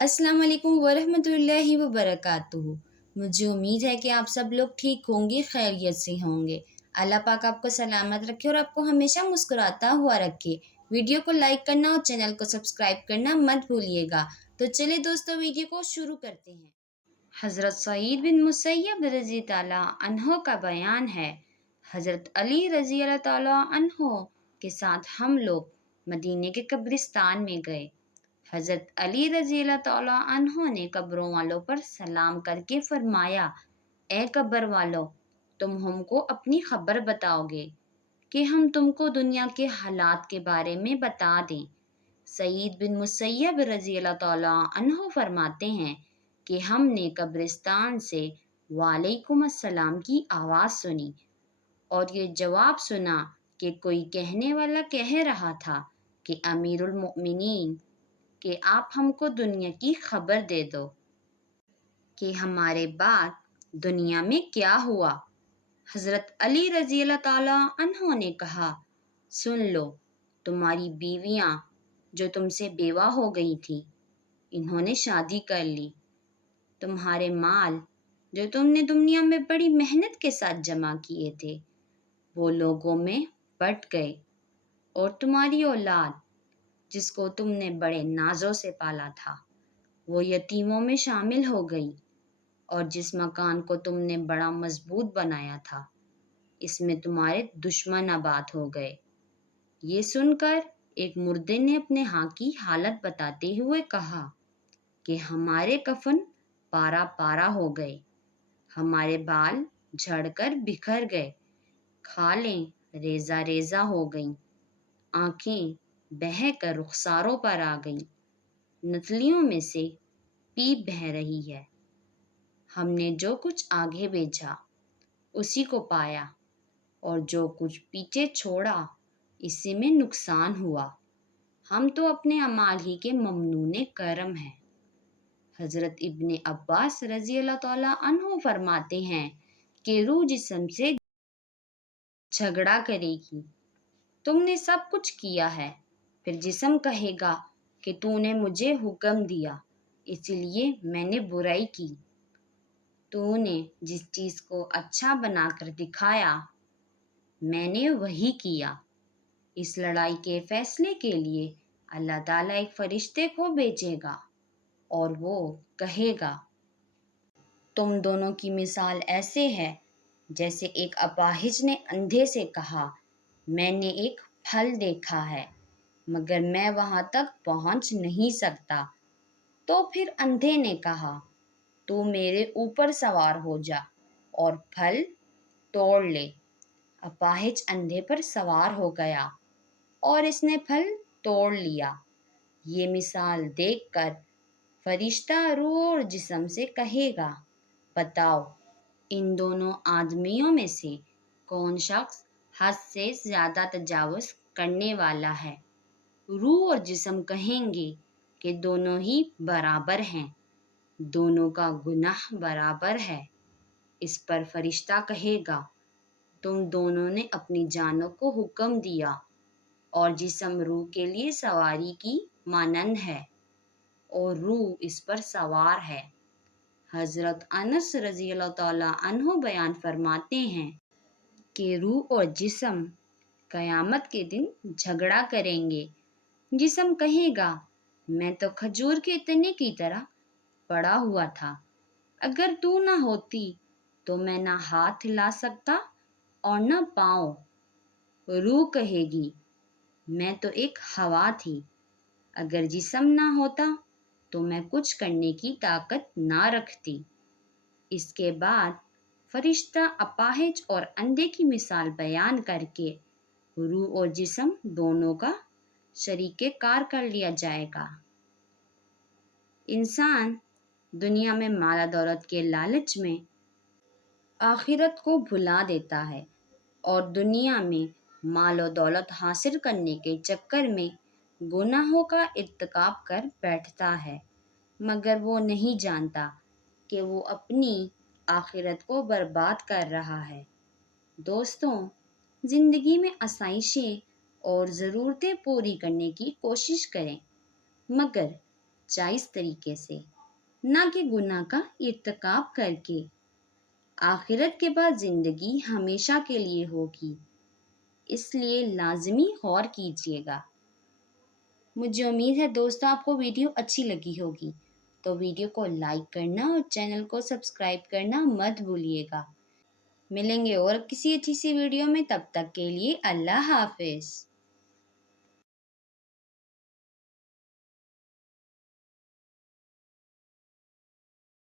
अस्सलाम वालेकुम वरहमतुल्लाहि वबरकातुहू। मुझे उम्मीद है कि आप सब लोग ठीक होंगे, खैरियत से होंगे। अल्लाह पाक आपको सलामत रखे और आपको हमेशा मुस्कुराता हुआ रखे। वीडियो को लाइक करना और चैनल को सब्सक्राइब करना मत भूलिएगा। तो चलिए दोस्तों, वीडियो को शुरू करते हैं। हज़रत सईद बिन मुसैयब रज़ी ताला अन्हो का बयान है, हज़रत अली रज़ी अल्लाह ताला अन्हो के साथ हम लोग मदीने के कब्रिस्तान में गए। हज़रत अली रज़ी अल्लाह तआला अन्हो ने कब्रों वालों पर सलाम करके फरमाया, ए कब्र वालों, तुम हमको अपनी खबर बताओगे कि हम तुमको दुनिया के हालात के बारे में बता दें। सईद बिन मुसैयब रज़ी अल्लाह तआला अन्हो फरमाते हैं कि हमने कब्रिस्तान से वालेकुम अस्सलाम की आवाज़ सुनी और ये जवाब सुना कि कोई कहने वाला कह रहा था कि अमीरुल मोमिनीन, कि आप हमको दुनिया की खबर दे दो कि हमारे बाद दुनिया में क्या हुआ। हज़रत अली रज़ी अल्लाह ताला अन्हो ने कहा, सुन लो, तुम्हारी बीवियां जो तुमसे बेवा हो गई थी, इन्होंने शादी कर ली। तुम्हारे माल जो तुमने दुनिया में बड़ी मेहनत के साथ जमा किए थे, वो लोगों में बट गए और तुम्हारी औलाद जिसको तुमने बड़े नाजों से पाला था, वो यतीमों में शामिल हो गई और जिस मकान को तुमने बड़ा मजबूत बनाया था, इसमें तुम्हारे दुश्मन आबाद हो गए। ये सुनकर एक मुर्दे ने अपने हाँ की हालत बताते हुए कहा कि हमारे कफन पारा पारा हो गए, हमारे बाल झड़कर बिखर गए, खालें रेजा रेजा हो गईं, आंखें बह कर रुखसारों पर आ गईं, नथलियों में से पीप बह रही है। हमने जो कुछ आगे भेजा उसी को पाया और जो कुछ पीछे छोड़ा इसी में नुकसान हुआ। हम तो अपने अमाल ही के ममनूने करम हैं। हज़रत इब्ने अब्बास रज़ी अल्लाह ताला अन्हु फरमाते हैं कि रूह जिस्म से झगड़ा करेगी, तुमने सब कुछ किया है, फिर जिस्म कहेगा कि तूने मुझे हुक्म दिया इसलिए मैंने बुराई की। तूने जिस चीज़ को अच्छा बनाकर दिखाया, मैंने वही किया। इस लड़ाई के फैसले के लिए अल्लाह ताला एक फरिश्ते को भेजेगा और वो कहेगा, तुम दोनों की मिसाल ऐसे है जैसे एक अपाहिज ने अंधे से कहा, मैंने एक फल देखा है मगर मैं वहां तक पहुंच नहीं सकता। तो फिर अंधे ने कहा, तू मेरे ऊपर सवार हो जा और फल तोड़ ले। अपाहिज अंधे पर सवार हो गया और इसने फल तोड़ लिया। ये मिसाल देखकर फरिश्ता रूह और जिस्म से कहेगा, बताओ इन दोनों आदमियों में से कौन शख्स हद से ज्यादा तजावुज करने वाला है। रूह और जिस्म कहेंगे कि दोनों ही बराबर हैं, दोनों का गुनाह बराबर है। इस पर फरिश्ता कहेगा, तुम दोनों ने अपनी जानों को हुक्म दिया और जिस्म रूह के लिए सवारी की मानंद है और रूह इस पर सवार है। हज़रत अनस रज़ी अल्लाह ताला अन्हु बयान फरमाते हैं कि रूह और जिस्म क़यामत के दिन झगड़ा करेंगे। जिस्म कहेगा, मैं तो खजूर के तने की तरह पड़ा हुआ था, अगर तू ना होती तो मैं ना हाथ हिला सकता और ना पाँव। रूह कहेगी, मैं तो एक हवा थी, अगर जिस्म ना होता तो मैं कुछ करने की ताकत ना रखती। इसके बाद फरिश्ता अपाहिज और अंधे की मिसाल बयान करके रूह और जिस्म दोनों का शरीके कार कर लिया जाएगा। इंसान दुनिया में माला दौलत के लालच में आखिरत को भुला देता है और दुनिया में माल और दौलत हासिल करने के चक्कर में गुनाहों का इर्तिकाब कर बैठता है, मगर वो नहीं जानता कि वो अपनी आखिरत को बर्बाद कर रहा है। दोस्तों, ज़िंदगी में आसाइशें और ज़रूरतें पूरी करने की कोशिश करें, मगर جائز طریقے سے، نہ کہ گناہ کا ارتکاب کر کے۔ آخرت کے بعد زندگی ہمیشہ کے لیے ہوگی، اس لیے لازمی غور کیجیے گا۔ مجھے امید ہے دوستوں آپ کو ویڈیو اچھی لگی ہوگی، تو ویڈیو کو لائک کرنا اور چینل کو سبسکرائب کرنا مت بھولیے گا۔ ملیں گے اور کسی اچھی سی ویڈیو میں، تب تک کے لیے اللہ حافظ۔